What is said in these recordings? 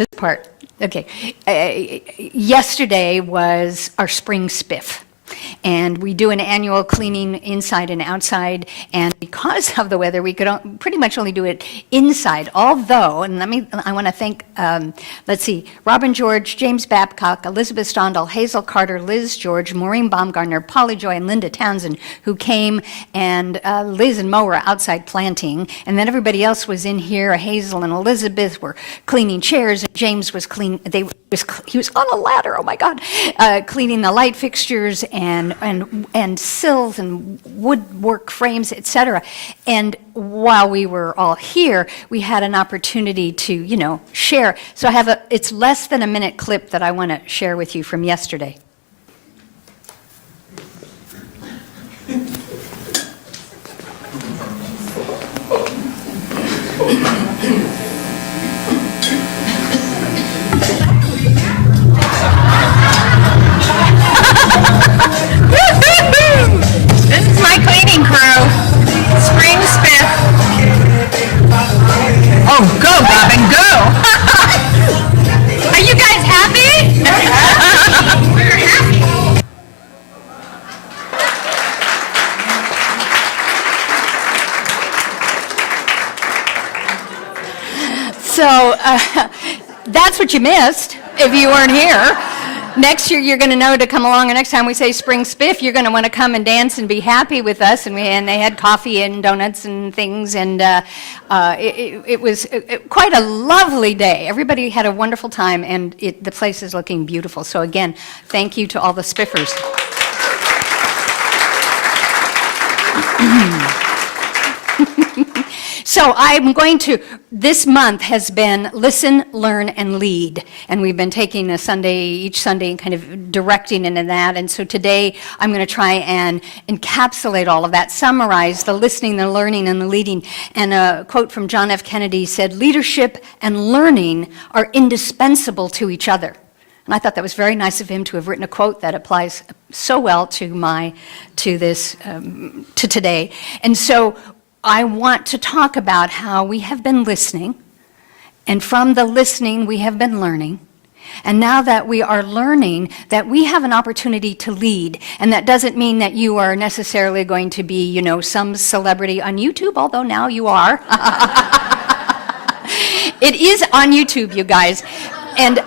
this part. Okay. Yesterday was our spring spiff. And we do an annual cleaning inside and outside, and because of the weather, we could pretty much only do it inside. Although, and I want to thank, let's see, Robin George, James Babcock, Elizabeth Stondal, Hazel Carter, Liz George, Maureen Baumgartner, Polly Joy, and Linda Townsend, who came, and Liz and Mo were outside planting, and then everybody else was in here. Hazel and Elizabeth were cleaning chairs, and James was he was on a ladder, oh my God, cleaning the light fixtures and sills and woodwork frames, etc. And while we were all here, we had an opportunity to, share. So I have it's less than a minute clip that I want to share with you from yesterday. This is my cleaning crew. Spring spiff. Oh, go, Robin, go! Are you guys happy? We're happy. So that's what you missed if you weren't here. Next year, you're going to know to come along, and next time we say spring spiff, you're going to want to come and dance and be happy with us. And they had coffee and donuts and things, and it was quite a lovely day. Everybody had a wonderful time, and the place is looking beautiful. So again, thank you to all the spiffers. So I'm going to, this month has been Listen, Learn, and Lead. And we've been taking each Sunday, and kind of directing into that. And so today I'm going to try and encapsulate all of that, summarize the listening, the learning, and the leading. And a quote from John F. Kennedy said, "Leadership and learning are indispensable to each other." And I thought that was very nice of him to have written a quote that applies so well to today. And so I want to talk about how we have been listening, and from the listening we have been learning, and now that we are learning, that we have an opportunity to lead. And that doesn't mean that you are necessarily going to be, some celebrity on YouTube, although now you are. It is on YouTube, you guys. And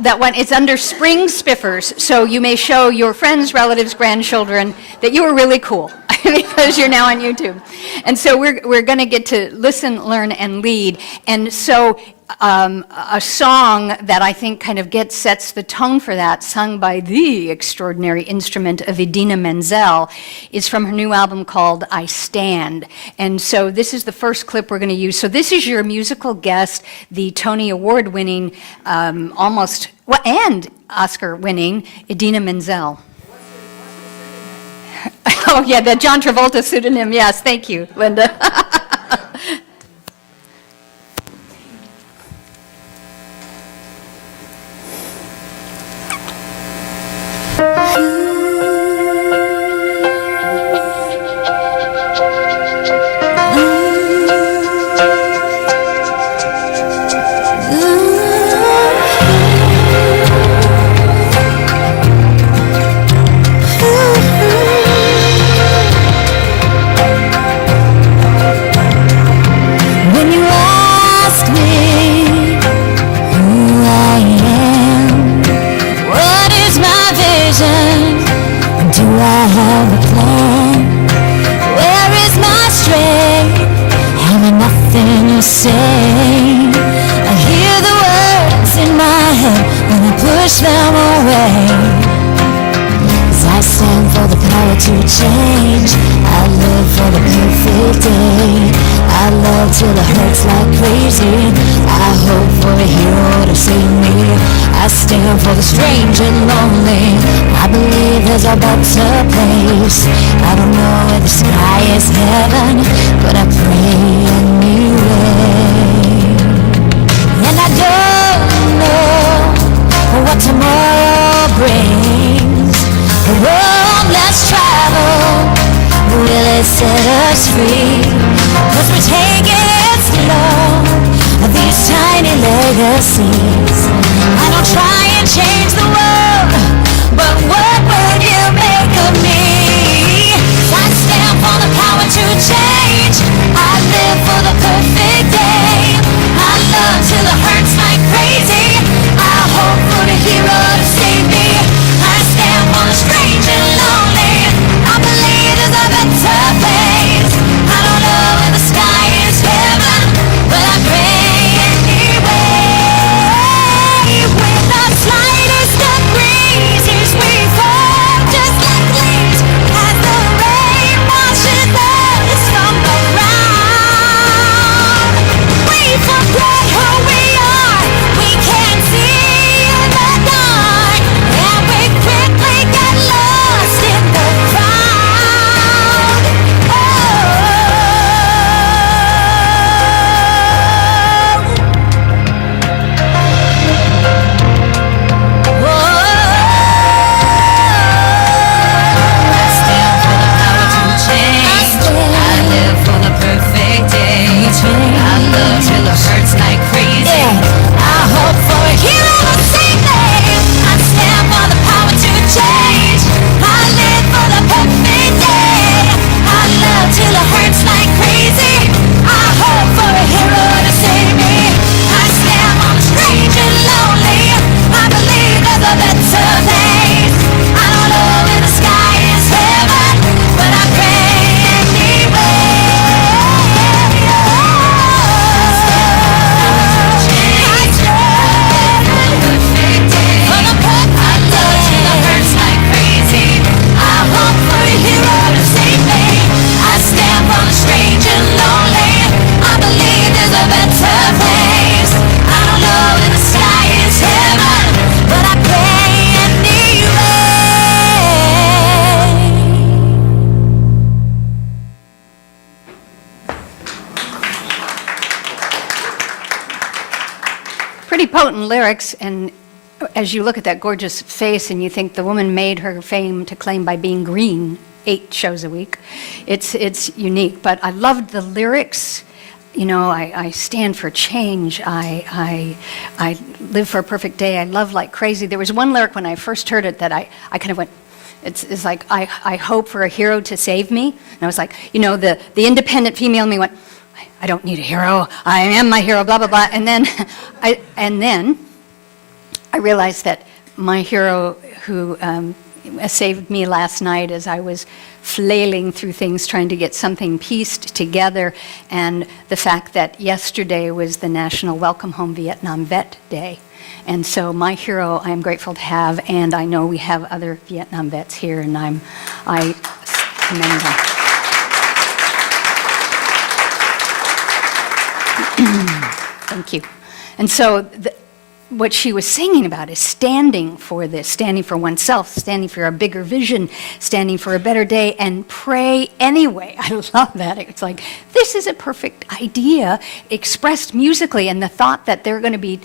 that one, it's under Spring Spiffers, so you may show your friends, relatives, grandchildren that you were really cool because you're now on YouTube. And so we're going to get to listen, learn, and lead. And so a song that I think kind of sets the tone for that, sung by the extraordinary instrument of Idina Menzel, is from her new album called I Stand. And so this is the first clip we're going to use. So this is your musical guest, the Tony Award-winning, and Oscar-winning Idina Menzel. Oh yeah, the John Travolta pseudonym. Yes, thank you, Linda. Set us free, 'cause we're taking it slow. These tiny legs the seas. I don't try and change the world, but what would you make of me? I stand for the power to change. I live for the perfect day. I love till it hurts like crazy. I hope for the hero to save me. I stand for the strange and lonely. I believe there's a better place. I don't know if the sky is heaven, but I pray anyway. With the slightest of breezes, we fall just like leaves as the rain washes us from the ground. We forget who we are. We can't see in the dark, and we quickly get lost in the crowd. I stand for the power to change. I live for the perfect day. I love till it hurts like crazy. I hope for a hero to save me. I stand for the power to change. I live for the perfect day. I love till it hurts like crazy. I hope for a hero to save me. I stand on the strange and lonely. I believe there's a better place. I don't know if the sky is heaven, but I pray anyway. I stand for the perfect day. I love till it hurts like crazy. I hope for a hero to save me. I stand for the strange and lonely. I believe there's a better place. I don't know if the sky is heaven, but I pray anyway. Pretty potent lyrics, and as you look at that gorgeous face and you think the woman made her fame to claim by being green 8 shows a week, it's unique. But I loved the lyrics. You know, I stand for change. I live for a perfect day. I love like crazy. There was one lyric when I first heard it that I kind of went, it's like, I hope for a hero to save me. And I was like, you know, the independent female in me went, I don't need a hero. I am my hero, blah, blah, blah. And then I realized that my hero who saved me last night as I was flailing through things trying to get something pieced together, and the fact that yesterday was the National Welcome Home Vietnam Vet Day. And so my hero I'm grateful to have, and I know we have other Vietnam vets here, and I commend them. Thank you. And so what she was singing about is standing for this, standing for oneself, standing for a bigger vision, standing for a better day, and pray anyway. I love that. It's like, this is a perfect idea expressed musically, and the thought that there are going to be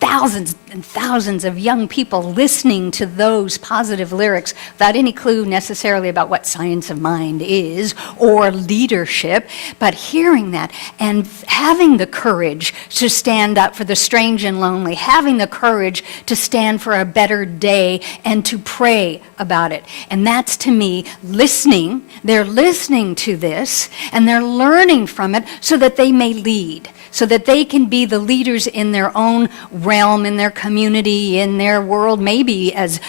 thousands and thousands of young people listening to those positive lyrics without any clue necessarily about what science of mind is or leadership, but hearing that and having the courage to stand up for the strange and lonely, having the courage to stand for a better day and to pray about it. And that's, to me, listening. They're listening to this and they're learning from it so that they may lead, so that they can be the leaders in their own realm, in their community, in their world, maybe as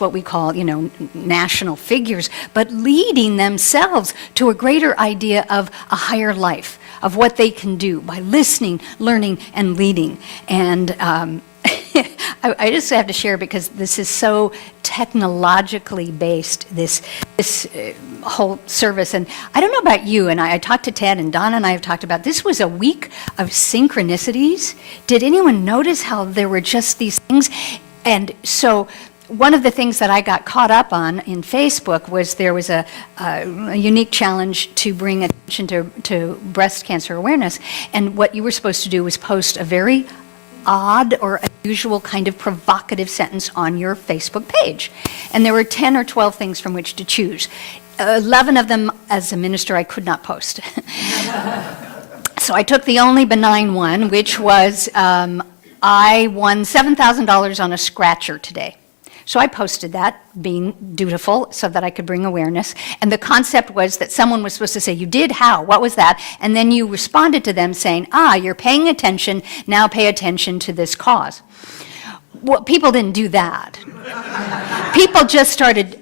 what we call, national figures, but leading themselves to a greater idea of a higher life, of what they can do by listening, learning, and leading. And I just have to share, because this is so technologically based, this whole service. And I don't know about you, and I talked to Ted, and Donna and I have talked about, this was a week of synchronicities. Did anyone notice how there were just these things? And so one of the things that I got caught up on in Facebook was there was a unique challenge to bring attention to breast cancer awareness. And what you were supposed to do was post a very odd or unusual kind of provocative sentence on your Facebook page. And there were 10 or 12 things from which to choose. 11 of them, as a minister, I could not post. So I took the only benign one, which was, I won $7,000 on a scratcher today. So I posted that, being dutiful, so that I could bring awareness. And the concept was that someone was supposed to say, you did, how, what was that? And then you responded to them saying, you're paying attention, now pay attention to this cause. Well, people didn't do that. People just started,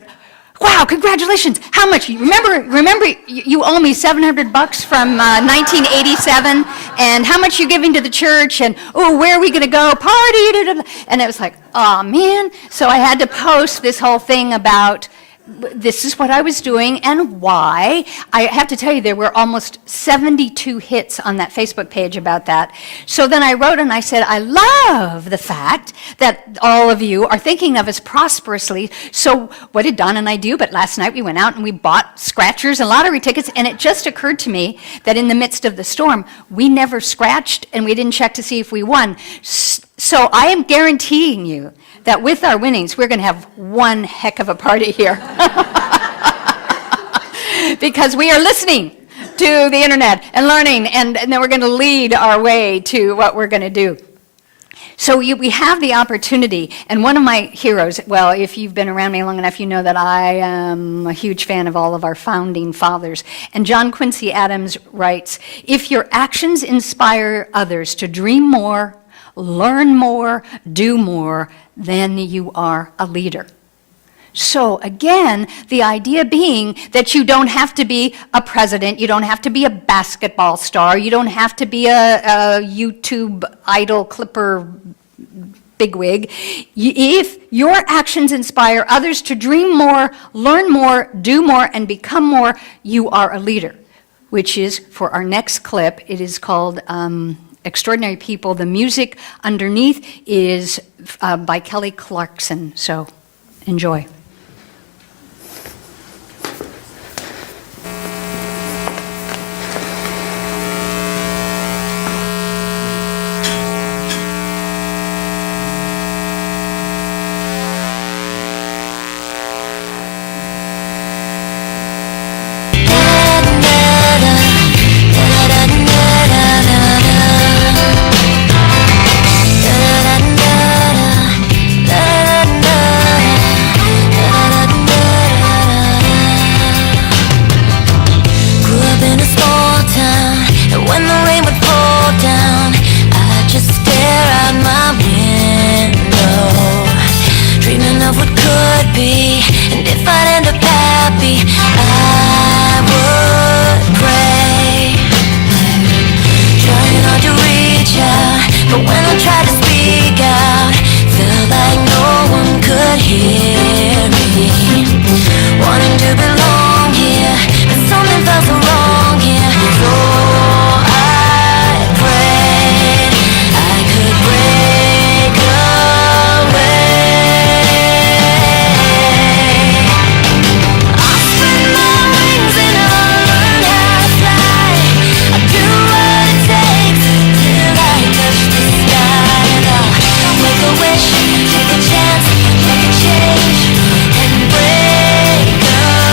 wow, congratulations, how much? Remember you owe me $700 from 1987, and how much you giving to the church, and where are we gonna go, party, and it was like, oh man. So I had to post this whole thing about this is what I was doing and why. I have to tell you, there were almost 72 hits on that Facebook page about that. So then I wrote and I said, I love the fact that all of you are thinking of us prosperously. So what did Don and I do? But last night we went out and we bought scratchers and lottery tickets, and it just occurred to me that in the midst of the storm, we never scratched and we didn't check to see if we won. So I am guaranteeing you that with our winnings, we're going to have one heck of a party here. Because we are listening to the internet and learning, and then we're going to lead our way to what we're going to do. So we have the opportunity, and one of my heroes, well, if you've been around me long enough, you know that I am a huge fan of all of our founding fathers. And John Quincy Adams writes, if your actions inspire others to dream more, learn more, do more, then you are a leader. So again, the idea being that you don't have to be a president, you don't have to be a basketball star, you don't have to be a YouTube idol clipper bigwig. If your actions inspire others to dream more, learn more, do more, and become more, you are a leader, which is for our next clip. It is called Extraordinary People. The music underneath is by Kelly Clarkson, so enjoy. Make a change and break away.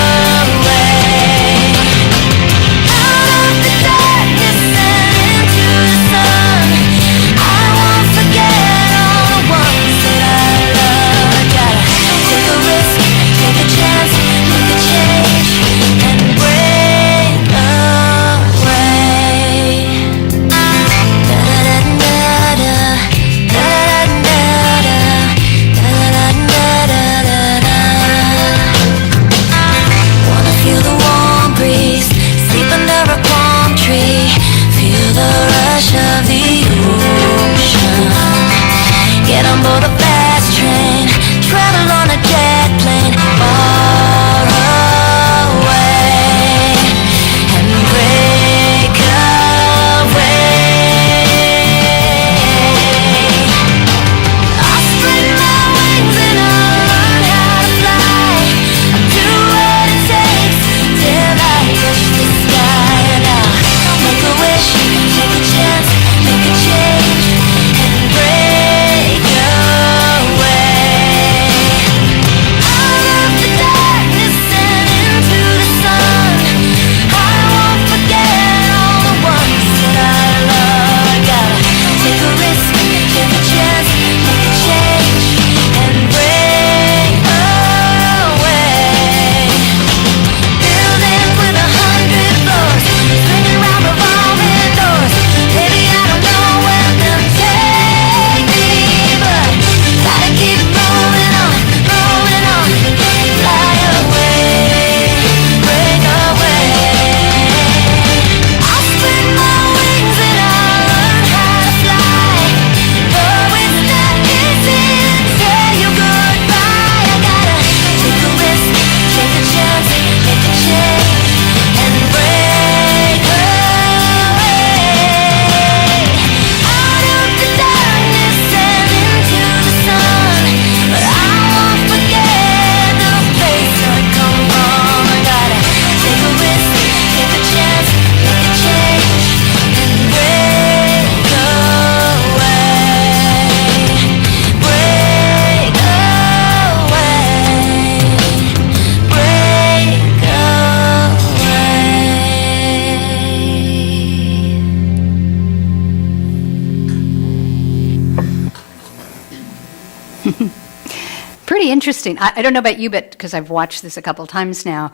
Pretty interesting. I don't know about you, but because I've watched this a couple times now,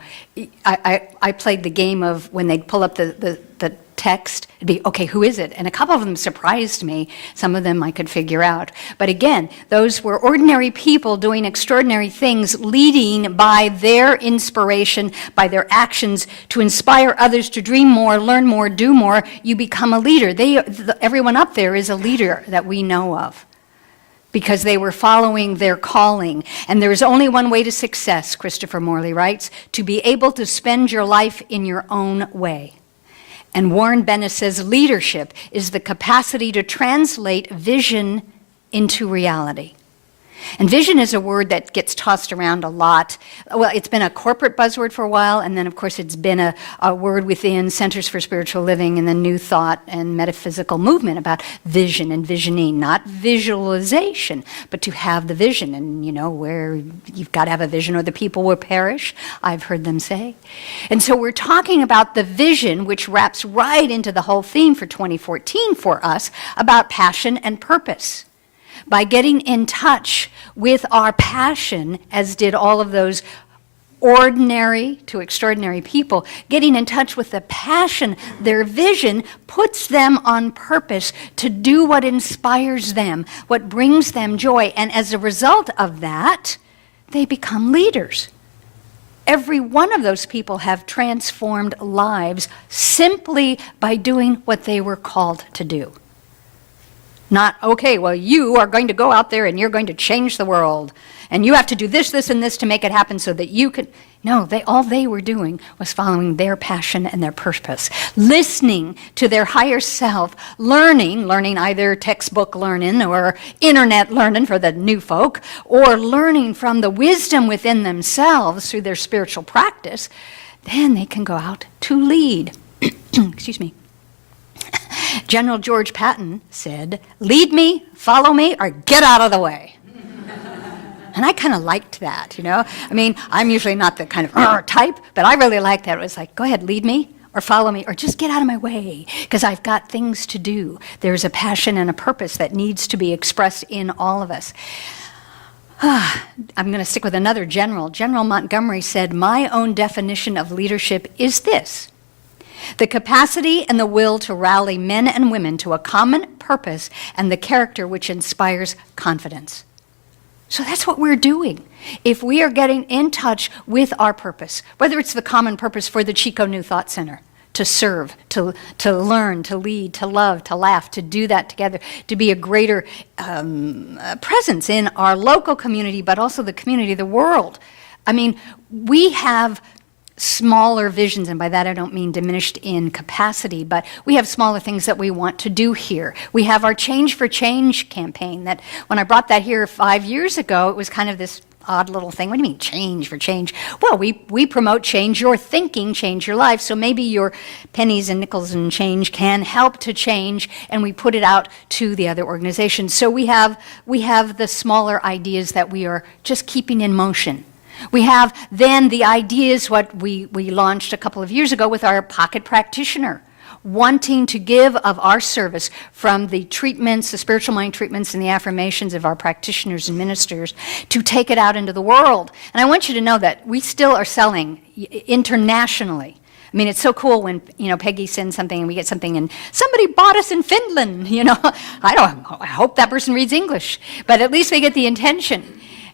I played the game of when they'd pull up the text, it'd be, okay, who is it? And a couple of them surprised me. Some of them I could figure out. But again, those were ordinary people doing extraordinary things, leading by their inspiration, by their actions, to inspire others to dream more, learn more, do more. You become a leader. Everyone up there is a leader that we know of, because they were following their calling. And there is only one way to success, Christopher Morley writes, to be able to spend your life in your own way. And Warren Bennett says leadership is the capacity to translate vision into reality. And vision is a word that gets tossed around a lot. Well, it's been a corporate buzzword for a while, and then, of course, it's been a word within Centers for Spiritual Living and the New Thought and metaphysical movement about vision and visioning, not visualization, but to have the vision. And, where you've got to have a vision or the people will perish, I've heard them say. And so we're talking about the vision, which wraps right into the whole theme for 2014 for us, about passion and purpose. By getting in touch with our passion, as did all of those ordinary to extraordinary people, getting in touch with the passion, their vision puts them on purpose to do what inspires them, what brings them joy. And as a result of that, they become leaders. Every one of those people have transformed lives simply by doing what they were called to do. Not, okay, well, you are going to go out there and you're going to change the world. And you have to do this, this, and this to make it happen so that you can. No, all they were doing was following their passion and their purpose. Listening to their higher self, learning either textbook learning or internet learning for the new folk, or learning from the wisdom within themselves through their spiritual practice. Then they can go out to lead. Excuse me. General George Patton said, "Lead me, follow me, or get out of the way." And I kind of liked that, I mean, I'm usually not the kind of type, but I really liked that. It was like, go ahead, lead me, or follow me, or just get out of my way, because I've got things to do. There's a passion and a purpose that needs to be expressed in all of us. I'm going to stick with another general. General Montgomery said, "My own definition of leadership is this: the capacity and the will to rally men and women to a common purpose and the character which inspires confidence." So that's what we're doing. If we are getting in touch with our purpose, whether it's the common purpose for the Chico New Thought Center, to serve, to learn, to lead, to love, to laugh, to do that together, to be a greater presence in our local community, but also the community of the world. I mean, we have smaller visions, and by that I don't mean diminished in capacity, but we have smaller things that we want to do here. We have our Change for Change campaign that when I brought that here 5 years ago, it was kind of this odd little thing. What do you mean, change for change? Well, we promote change your thinking, change your life, so maybe your pennies and nickels and change can help to change, and we put it out to the other organizations. So we have the smaller ideas that we are just keeping in motion. We have then the ideas, what we launched a couple of years ago with our pocket practitioner, wanting to give of our service from the treatments, the spiritual mind treatments and the affirmations of our practitioners and ministers, to take it out into the world. And I want you to know that we still are selling internationally. I mean, it's so cool when, Peggy sends something and we get something and somebody bought us in Finland, I hope that person reads English, but at least they get the intention.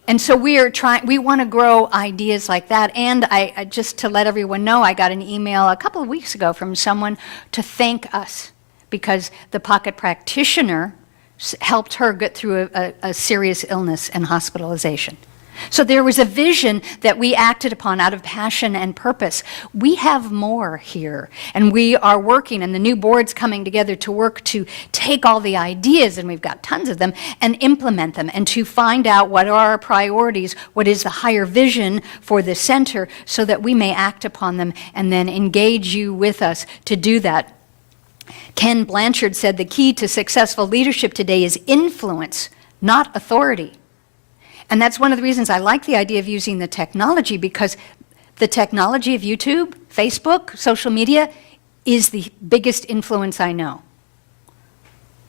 And so we want to grow ideas like that. And I just to let everyone know, I got an email a couple of weeks ago from someone to thank us because the pocket practitioner helped her get through a serious illness and hospitalization. So there was a vision that we acted upon out of passion and purpose. We have more here, and we are working, and the new board's coming together to work to take all the ideas, and we've got tons of them, and implement them, and to find out what are our priorities, what is the higher vision for the center, so that we may act upon them and then engage you with us to do that. Ken Blanchard said the key to successful leadership today is influence, not authority. And that's one of the reasons I like the idea of using the technology, because the technology of YouTube, Facebook, social media is the biggest influence I know.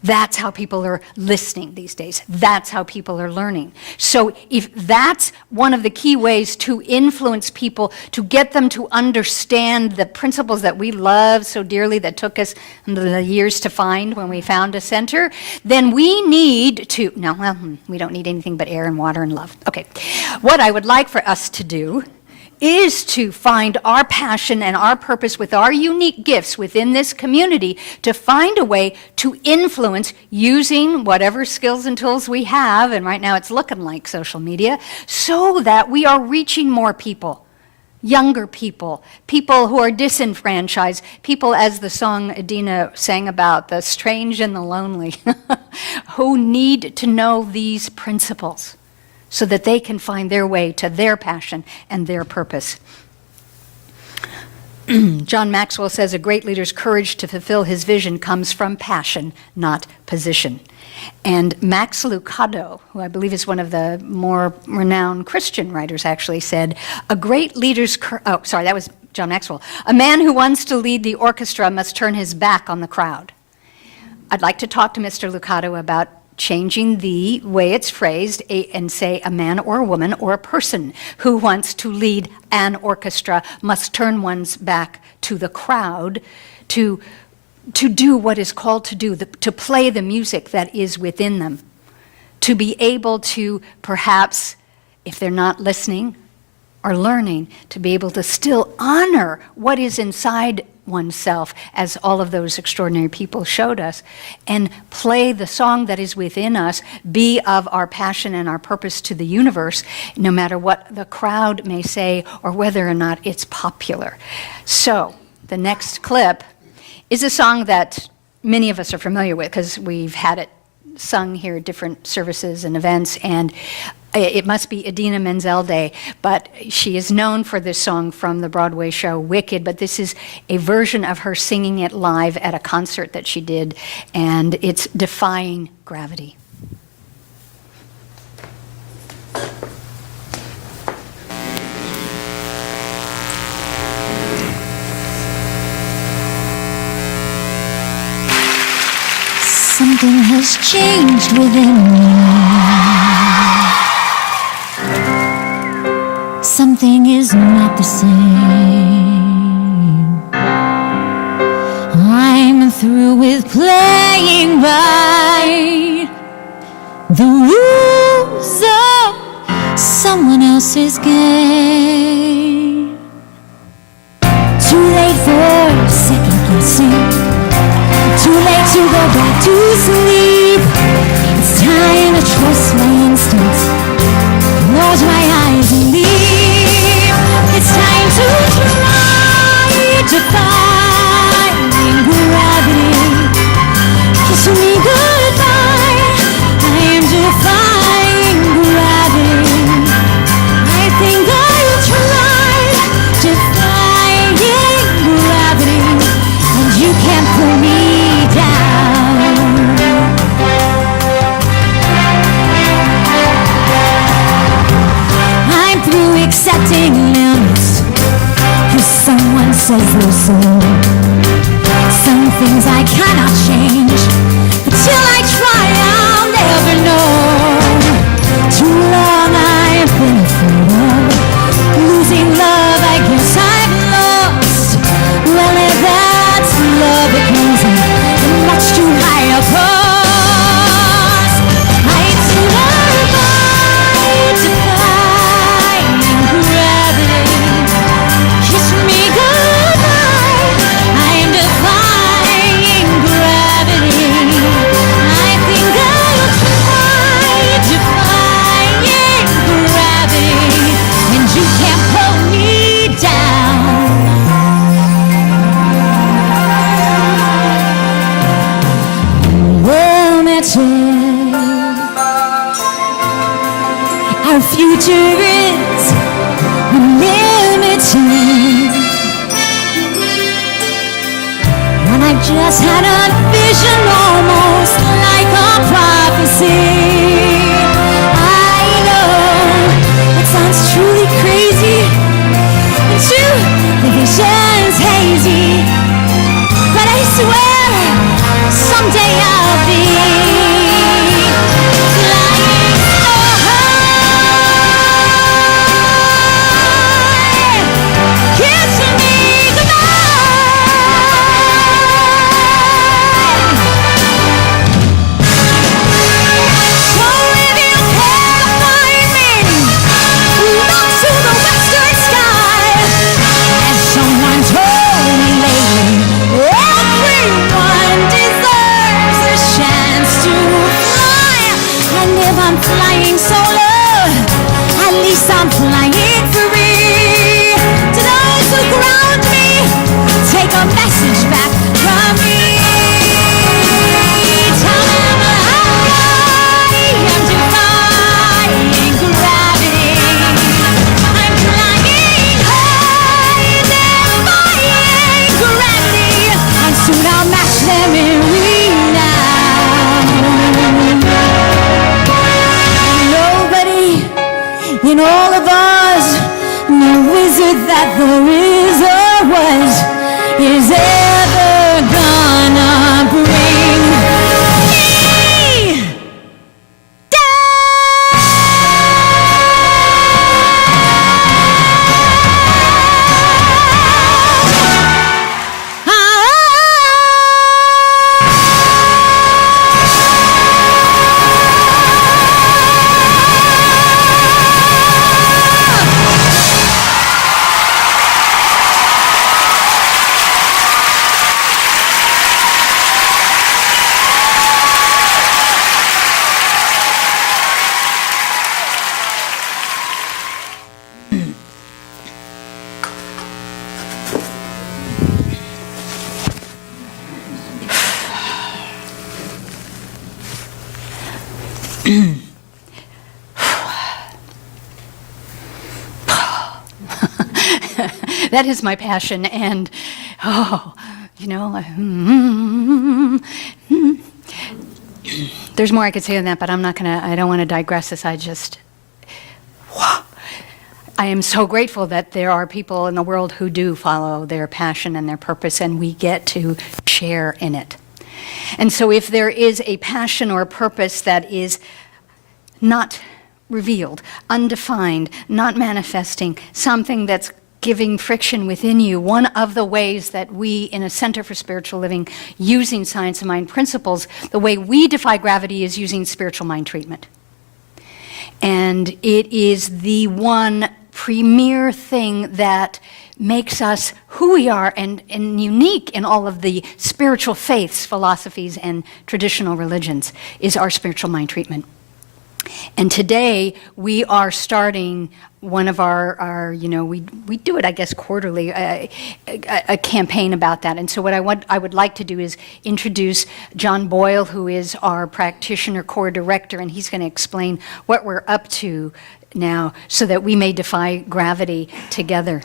That's how people are listening these days. That's how people are learning. So if that's one of the key ways to influence people, to get them to understand the principles that we love so dearly, that took us the years to find when we found a center, then we need to, we don't need anything but air and water and love. Okay, what I would like for us to do is to find our passion and our purpose with our unique gifts within this community, to find a way to influence using whatever skills and tools we have, and right now it's looking like social media, so that we are reaching more people, younger people, people who are disenfranchised, people, as the song Adina sang about, the strange and the lonely, who need to know these principles, so that they can find their way to their passion and their purpose. John Maxwell says a great leader's courage to fulfill his vision comes from passion, not position. And Max Lucado, who I believe is one of the more renowned Christian writers, actually said, a great leader's that was John Maxwell. A man who wants to lead the orchestra must turn his back on the crowd. I'd like to talk to Mr. Lucado about changing the way it's phrased and say a man or a woman or a person who wants to lead an orchestra must turn one's back to the crowd to do what is called to do, to play the music that is within them, to be able to perhaps, if they're not listening or learning, to be able to still honor what is inside oneself, as all of those extraordinary people showed us, and play the song that is within us, be of our passion and our purpose to the universe, no matter what the crowd may say or whether or not it's popular. So the next clip is a song that many of us are familiar with because we've had it sung here at different services and events, and it must be Idina Menzel Day, but she is known for this song from the Broadway show Wicked, but this is a version of her singing it live at a concert that she did, and it's Defying Gravity. Something has changed within me. Something is not the same. I'm through with playing by the rules of someone else's game. Too late for second guessing. Too late to go back to sleep. It's time to trust my instincts. Close my eyes and leave. It's time to try defying gravity. Kiss me goodbye. I am defying gravity. I think I'll try defying gravity, and you can't pull me down. I'm through accepting limits, 'cause someone says they're so. Some things I cannot change, but till I try I'll never know. Too long I've been afraid of losing love. I guess I've lost. Well, if that's love, it comes in much too high a cost. I survive defying gravity. Kiss me goodbye. I am defying gravity. I think I'll try defying gravity, and you can't pull me down. Limited. Our future is limited. And I just had a vision almost like a prophecy. I know it sounds truly crazy, and too, the vision's hazy. But I swear, someday I'll be if I'm flying solo, at least I'm flying free. To those who ground me, take a message back from me. Tell them I am defying gravity. I'm flying high, defying gravity, and soon I'll match them in renown. Nobody in all of us, no wizard that there is or was, is ever gonna bring me down. That is my passion, and there's more I could say on that, but I don't want to digress as I am so grateful that there are people in the world who do follow their passion and their purpose, and we get to share in it. And so if there is a passion or a purpose that is not revealed, undefined, not manifesting, something that's giving friction within you, one of the ways that we in a Center for Spiritual Living, using Science of Mind principles, the way we defy gravity is using spiritual mind treatment. And it is the one premier thing that makes us who we are and unique in all of the spiritual faiths, philosophies, and traditional religions, is our spiritual mind treatment. And today we are starting one of our we do it, I guess, quarterly, a campaign about that. And so what I would like to do is introduce John Boyle, who is our practitioner core director, and he's going to explain what we're up to now so that we may defy gravity together.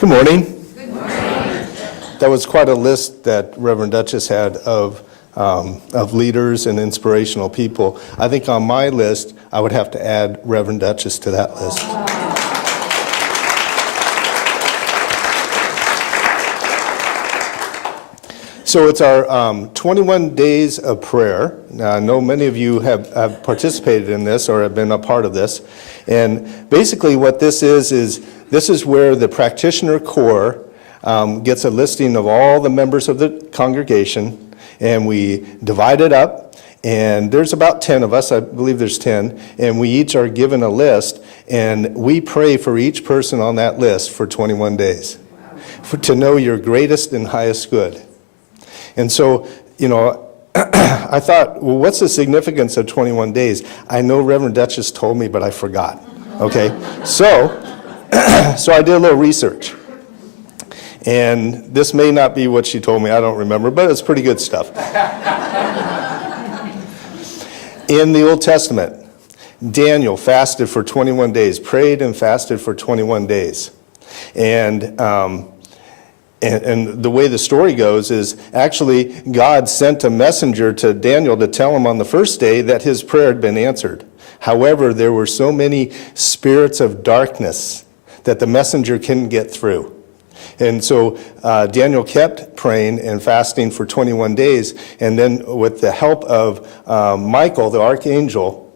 Good morning. That was quite a list that Reverend Duchess had of leaders and inspirational people. I think on my list, I would have to add Reverend Duchess to that list. So it's our 21 days of prayer. Now, I know many of you have participated in this or have been a part of this. And basically what this is this is where the practitioner core gets a listing of all the members of the congregation, and we divide it up, and there's about 10 of us, I believe there's 10, and we each are given a list, and we pray for each person on that list for 21 days to know your greatest and highest good. And so, I thought, well, what's the significance of 21 days? I know Reverend Duchess told me, but I forgot, okay? So I did a little research. And this may not be what she told me, I don't remember, but it's pretty good stuff. In the Old Testament, Daniel fasted for 21 days, prayed and fasted for 21 days. And the way the story goes is actually God sent a messenger to Daniel to tell him on the first day that his prayer had been answered. However, there were so many spirits of darkness that the messenger couldn't get through. And so Daniel kept praying and fasting for 21 days, and then with the help of Michael, the archangel,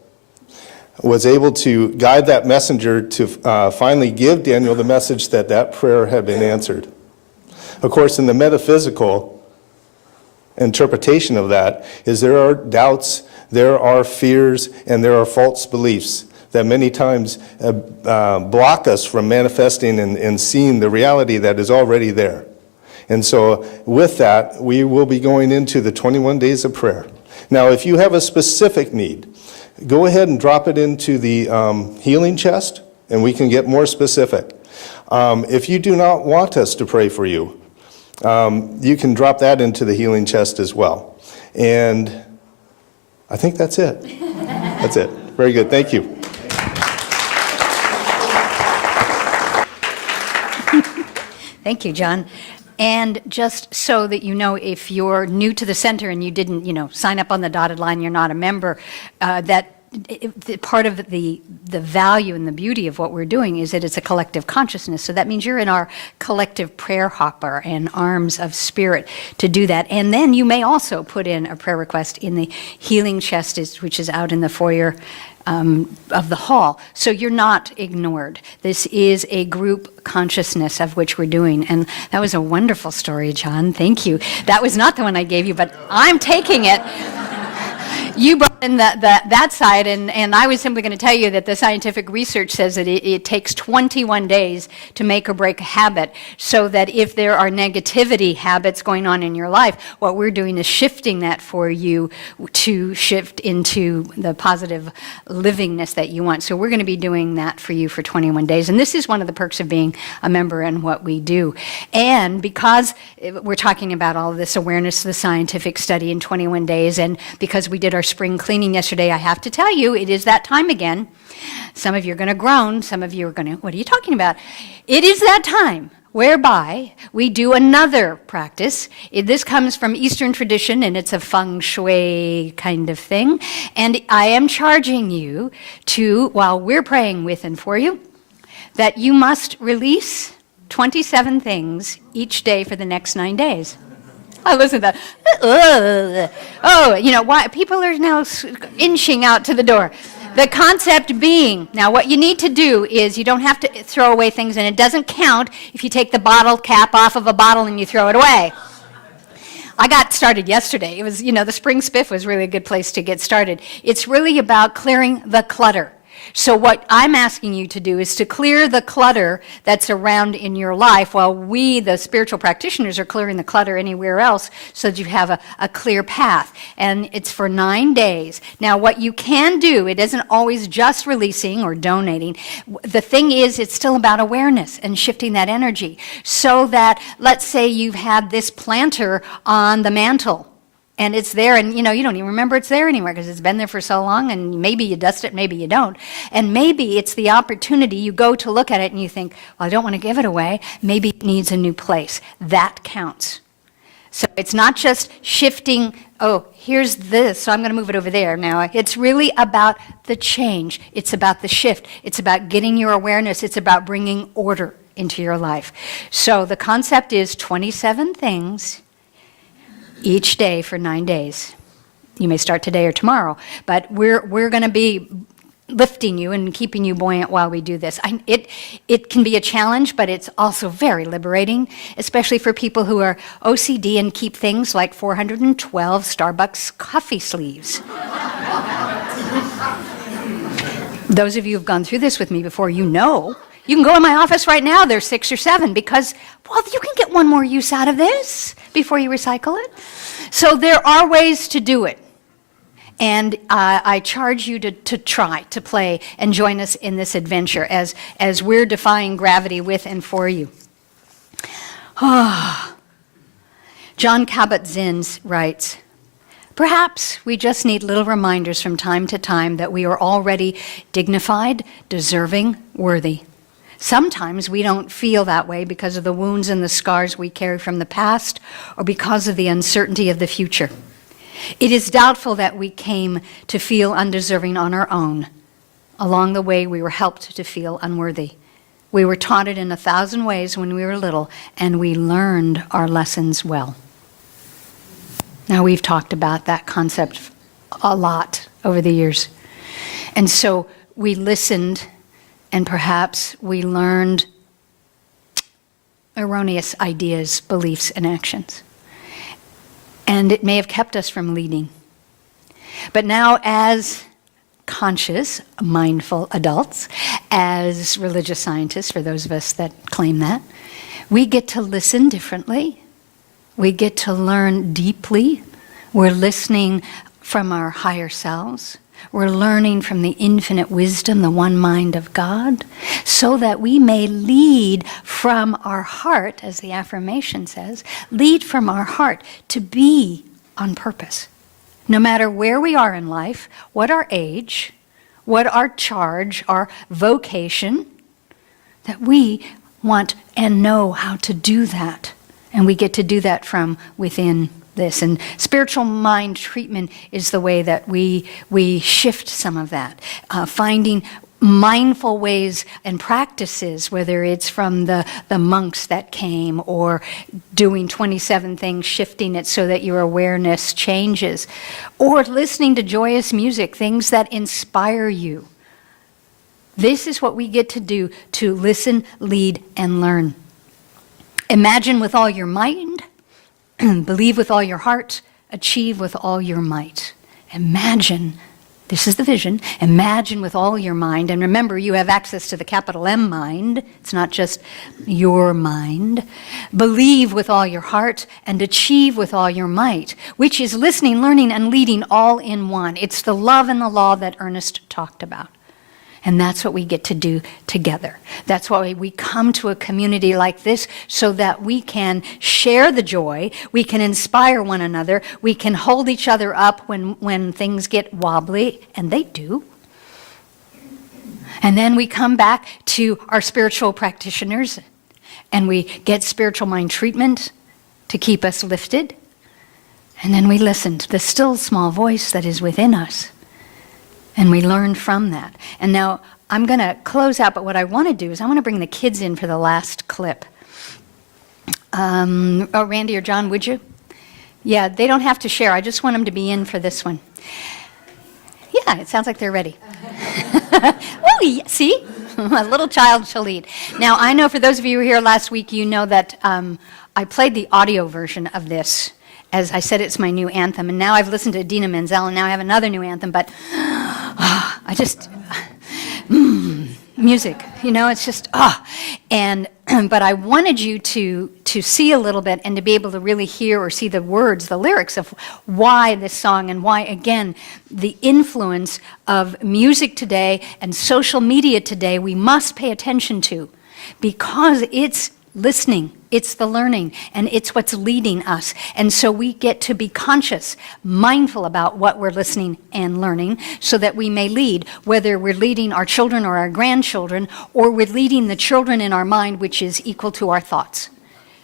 was able to guide that messenger to finally give Daniel the message that that prayer had been answered. Of course, in the metaphysical interpretation of that is there are doubts, there are fears, and there are false beliefs that many times block us from manifesting and seeing the reality that is already there. And so with that, we will be going into the 21 days of prayer. Now, if you have a specific need, go ahead and drop it into the healing chest, and we can get more specific. If you do not want us to pray for you, you can drop that into the healing chest as well. And I think that's it. That's it. Very good. Thank you. Thank you, John. And just so that you know, if you're new to the center and you didn't, sign up on the dotted line, you're not a member, part of the value and the beauty of what we're doing is that it's a collective consciousness. So that means you're in our collective prayer hopper and arms of spirit to do that. And then you may also put in a prayer request in the healing chest, which is out in the foyer of the hall. So you're not ignored. This is a group consciousness of which we're doing. And that was a wonderful story, John. Thank you. That was not the one I gave you, but I'm taking it. You brought in that side, and I was simply going to tell you that the scientific research says that it takes 21 days to make or break a habit, so that if there are negativity habits going on in your life, what we're doing is shifting that for you to shift into the positive livingness that you want. So we're going to be doing that for you for 21 days. And this is one of the perks of being a member in what we do. And because we're talking about all of this awareness, the scientific study in 21 days, and because we did our spring cleaning yesterday, I have to tell you, it is that time again. Some of you are going to groan. Some of you are going to, what are you talking about? It is that time whereby we do another practice. This comes from Eastern tradition, and it's a feng shui kind of thing. And I am charging you to, while we're praying with and for you, that you must release 27 things each day for the next 9 days. I listen to that. Why people are now inching out to the door. The concept being, now what you need to do is you don't have to throw away things, and it doesn't count if you take the bottle cap off of a bottle and you throw it away. I got started yesterday. It was, the spring spiff was really a good place to get started. It's really about clearing the clutter. So what I'm asking you to do is to clear the clutter that's around in your life while we, the spiritual practitioners, are clearing the clutter anywhere else so that you have a clear path. And it's for 9 days. Now, what you can do, it isn't always just releasing or donating. The thing is, it's still about awareness and shifting that energy so that, let's say you've had this planter on the mantle, and it's there, and you don't even remember it's there anymore because it's been there for so long, and maybe you dust it, maybe you don't. And maybe it's the opportunity, you go to look at it and you think, well, I don't want to give it away. Maybe it needs a new place. That counts. So it's not just shifting, here's this, so I'm going to move it over there. Now, it's really about the change. It's about the shift. It's about getting your awareness. It's about bringing order into your life. So the concept is 27 things each day for 9 days. You may start today or tomorrow, but we're going to be lifting you and keeping you buoyant while we do this. It can be a challenge, but it's also very liberating, especially for people who are OCD and keep things like 412 Starbucks coffee sleeves. Those of you who've gone through this with me before, you can go in my office right now, there's 6 or 7, because, you can get one more use out of this before you recycle it. So there are ways to do it. And I charge you to try, to play, and join us in this adventure as we're defying gravity with and for you. John Kabat-Zinn writes, perhaps we just need little reminders from time to time that we are already dignified, deserving, worthy. Sometimes we don't feel that way because of the wounds and the scars we carry from the past or because of the uncertainty of the future. It is doubtful that we came to feel undeserving on our own. Along the way, we were helped to feel unworthy. We were taught it in 1,000 ways when we were little, and we learned our lessons well. Now, we've talked about that concept a lot over the years. And so we listened, and perhaps we learned erroneous ideas, beliefs, and actions. And it may have kept us from leading. But now, as conscious, mindful adults, as religious scientists, for those of us that claim that, we get to listen differently. We get to learn deeply. We're listening from our higher selves. We're learning from the infinite wisdom, the one mind of God, so that we may lead from our heart, as the affirmation says, lead from our heart to be on purpose. No matter where we are in life, what our age, what our charge, our vocation, that we want and know how to do that. And we get to do that from within this. And spiritual mind treatment is the way that we shift some of that. Finding mindful ways and practices, whether it's from the monks that came or doing 27 things, shifting it so that your awareness changes, or listening to joyous music, things that inspire you. This is what we get to do, to listen, lead, and learn. Imagine with all your mind, believe with all your heart, achieve with all your might. Imagine. This is the vision. Imagine with all your mind. And remember, you have access to the capital M mind. It's not just your mind. Believe with all your heart and achieve with all your might, which is listening, learning, and leading all in one. It's the love and the law that Ernest talked about. And that's what we get to do together. That's why we come to a community like this, so that we can share the joy, we can inspire one another, we can hold each other up when things get wobbly, and they do. And then we come back to our spiritual practitioners, and we get spiritual mind treatment to keep us lifted. And then we listen to the still small voice that is within us. And we learn from that. And now I'm going to close out, but what I want to do is I want to bring the kids in for the last clip. Randy or John, would you? Yeah, they don't have to share. I just want them to be in for this one. Yeah, it sounds like they're ready. Oh, see? A little child shall lead. Now, I know for those of you who were here last week, you know that I played the audio version of this. As I said, it's my new anthem. And now I've listened to Idina Menzel, and now I have another new anthem. But I just, music, it's just, And, but I wanted you to see a little bit and to be able to really hear or see the words, the lyrics of why this song and why, again, the influence of music today and social media today we must pay attention to, because it's listening, it's the learning, and it's what's leading us. And so we get to be conscious, mindful about what we're listening and learning, so that we may lead, whether we're leading our children or our grandchildren, or we're leading the children in our mind, which is equal to our thoughts.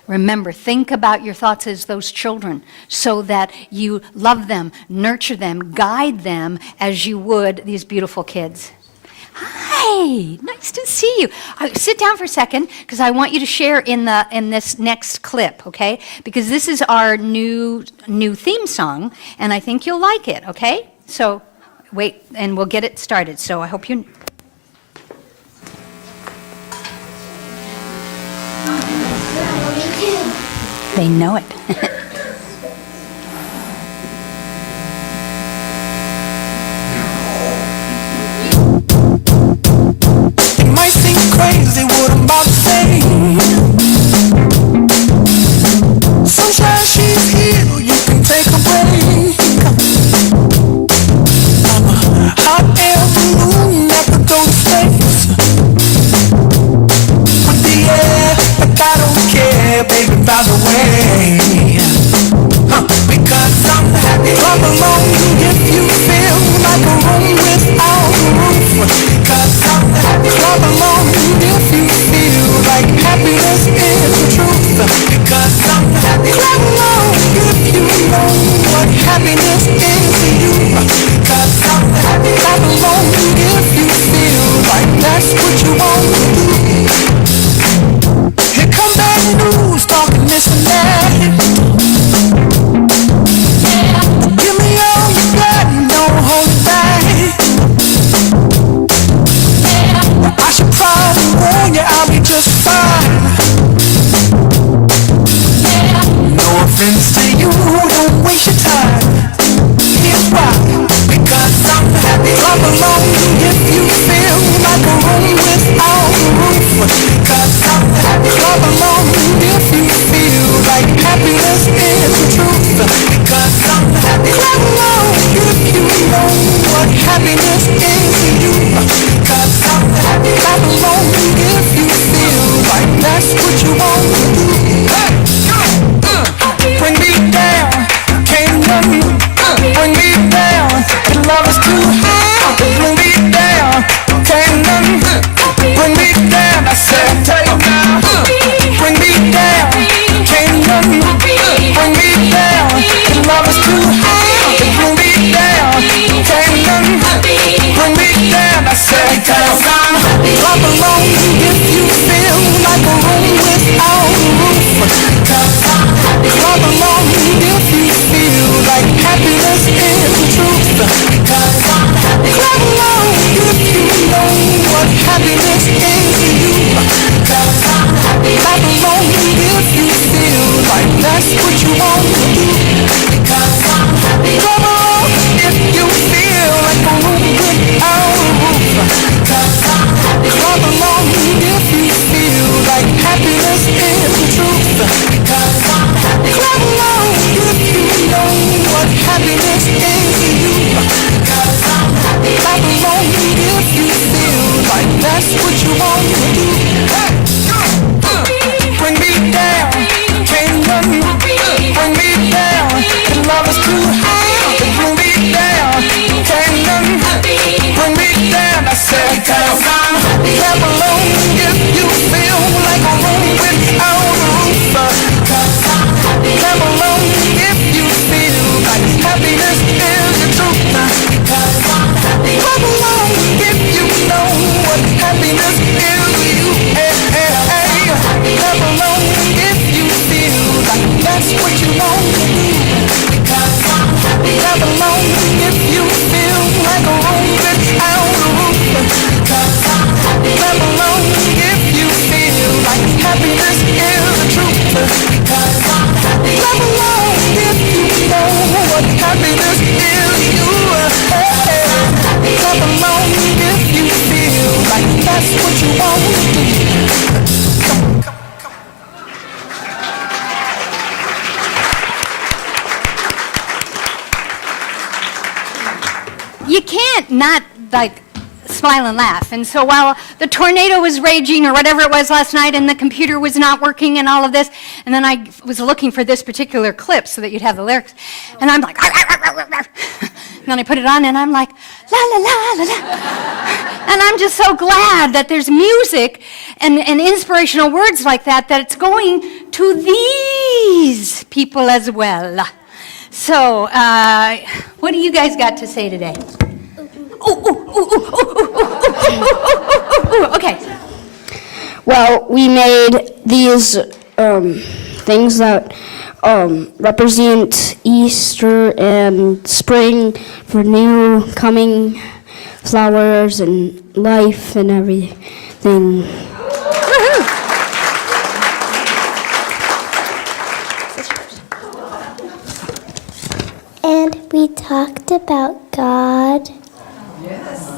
Remember, think about your thoughts as those children, so that you love them, nurture them, guide them as you would these beautiful kids. Hi, nice to see you. Sit down for a second, because I want you to share in this next clip, okay? Because this is our new theme song, and I think you'll like it, okay? So wait, and we'll get it started. So I hope you. They know it. Might seem crazy what I'm about to say. Sunshine, she's here, you can take a break. I'm a hot air balloon that could go to space with the air, but I don't care, baby, by the way. Because I'm happy. Clap along if you feel like a room without a roof. Because I'm happy. Clap along if you feel like happiness is the truth. Because I'm happy. Clap along if you know what happiness is to you. Because I'm happy. Clap along if you feel like that's what you want to do. Here come bad news talking this and that. Give me all you got, don't hold it back. I should probably warn you, I'll be just fine. No offense to you, don't waste your time. Here's why. Because I'm happy. Clap along if you feel like a room without happiness is you. 'Cause I'm happy. Clap along if you feel like that's what you want to do. Bring me down, can't none bring me down. Your love is too high. Bring me down, can't none bring me down. I said, take now. Bring me down, can't none bring me down. Your love is too high. Bring me down, can't none bring me down. I said, cause I'm happy. Clap along if you feel like a room without a roof. Cause I'm happy. Clap along if you feel like happiness is the truth. Cause I'm happy. Clap along if you know what happiness is to you. Cause I'm happy. Clap along if you feel like that's what you want to do. Because I'm happy. Clap along if you feel like a room without a roof. Cause I'm happy. Clap along if you feel like happiness is the truth. Because I'm happy. Clap along if you know what happiness is to you. Because I'm happy. Clap along if you feel like that's what you want to do. Bring me down, can't none bring me down. Your love is too high. Bring me down, can't none bring me down. I said, cause I'm happy. Clap along if you feel like a room without a roof. Cause I'm happy. Clap along if you feel like happiness is the truth. Cause I'm happy. Clap along if you know what happiness is to you. Hey, hey, hey. Clap along if you feel like that's what you want to do. Because I'm happy. Clap along if you feel like a room without a roof. Because I'm happy. Clap along if you feel like happiness is the truth. Because I'm happy. Clap along if you know what happiness is to you. Hey, clap along if you feel like that's what you want to do. You can't not, like, smile and laugh. And so while the tornado was raging or whatever it was last night and the computer was not working and all of this, and then I was looking for this particular clip so that you'd have the lyrics, and I'm like, and then I put it on and I'm like, la la la la la. And I'm just so glad that there's music and inspirational words like that, that it's going to these people as well. So, what do you guys got to say today? Okay. Well, we made these things that represent Easter and spring for new coming flowers and life and everything. And we talked about God. Yes.